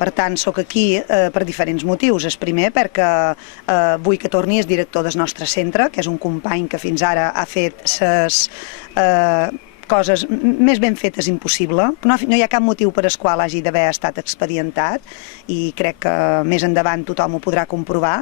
Per tant, sóc aquí per diferents motius. El primer, perquè vull que torni el director del nostre centre, que és un company que fins ara ha fet les coses més ben fetes impossible. No hi ha cap motiu per al qual hagi d'haver estat expedientat i crec que més endavant tothom ho podrà comprovar.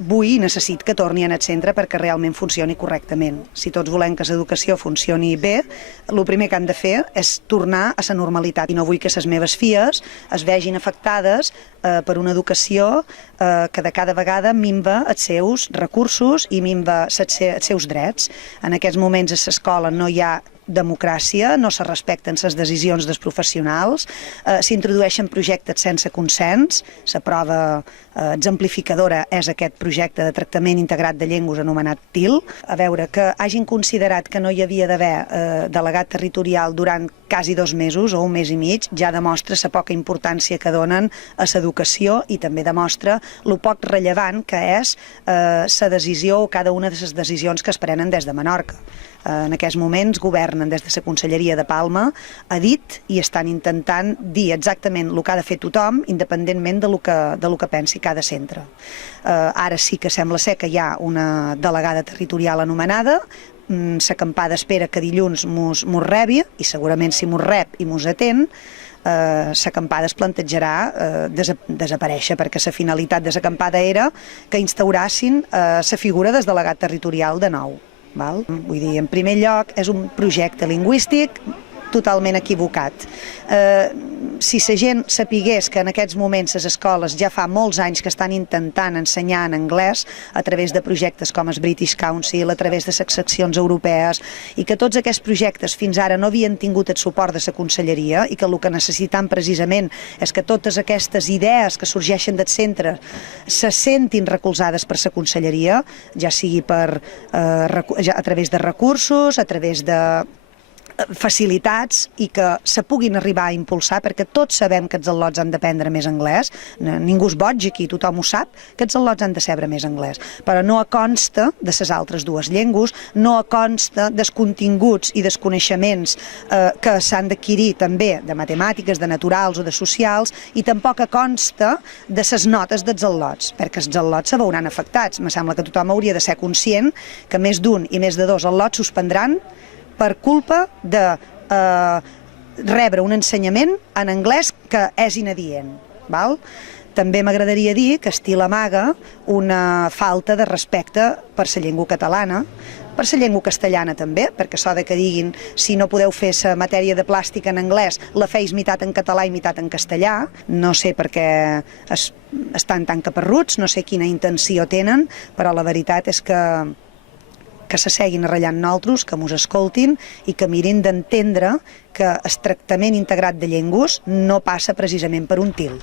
Vull i necessito que torni en el centre perquè realment funcioni correctament. Si tots volem que l'educació funcioni bé, el primer que han de fer és tornar a la normalitat. I no vull que les meves filles es vegin afectades per una educació que de cada vegada minva els seus recursos i minva els seus drets. En aquests moments a l'escola no hi ha democràcia, no se respecten les decisions dels professionals, s'introdueixen projectes sense consens, la prova exemplificadora és aquest projecte de tractament integrat de llengües anomenat TIL. A veure, que hagin considerat que no hi havia d'haver delegat territorial durant quasi 2 mesos o 1 mes i mig, ja demostra la poca importància que donen a l'educació i també demostra el poc rellevant que és la decisió o cada una de les decisions que es prenen des de Menorca. En aquests moments governen des de la Conselleria de Palma, ha dit i estan intentant dir exactament el que ha de fer tothom, independentment de lo que pensi cada centre. Ara sí que sembla ser que hi ha una delegada territorial anomenada, l'acampada espera que dilluns mos rebi i segurament si mos rep i mos atén, l'acampada es plantejarà desaparèixer, perquè la finalitat de l'acampada era que instaurassin la figura del delegat territorial de nou. Vull dir, en primer lloc, és un projecte lingüístic totalment equivocat. Si la gent sapigués que en aquests moments les escoles ja fa molts anys que estan intentant ensenyar en anglès a través de projectes com el British Council, a través de les seccions europees, i que tots aquests projectes fins ara no havien tingut el suport de la Conselleria i que el que necessitem precisament és que totes aquestes idees que sorgeixen del centre se sentin recolzades per la Conselleria, ja sigui a través de recursos, a través de facilitats i que se puguin arribar a impulsar, perquè tots sabem que els al·lots han d'aprendre més anglès, ningú és boig aquí, tothom ho sap, que els al·lots han de saber més anglès, però no consta de les altres 2 llengües, no consta dels continguts i dels coneixements que s'han d'adquirir també de matemàtiques, de naturals o de socials, i tampoc consta de les notes dels al·lots, perquè els al·lots se veuran afectats. Me sembla que tothom hauria de ser conscient que més d'un i més de 2 al·lots suspendran per culpa de rebre un ensenyament en anglès que és inadient. També m'agradaria dir que Estil amaga una falta de respecte per la llengua catalana, per la llengua castellana també, perquè això de que diguin si no podeu fer la matèria de plàstic en anglès, la feis meitat en català i meitat en castellà, no sé per què estan tan caparruts, no sé quina intenció tenen, però la veritat és que se seguin arrellant nosaltres, que mos escoltin i que mirin d'entendre que el tractament integrat de llengües no passa precisament per un TIL.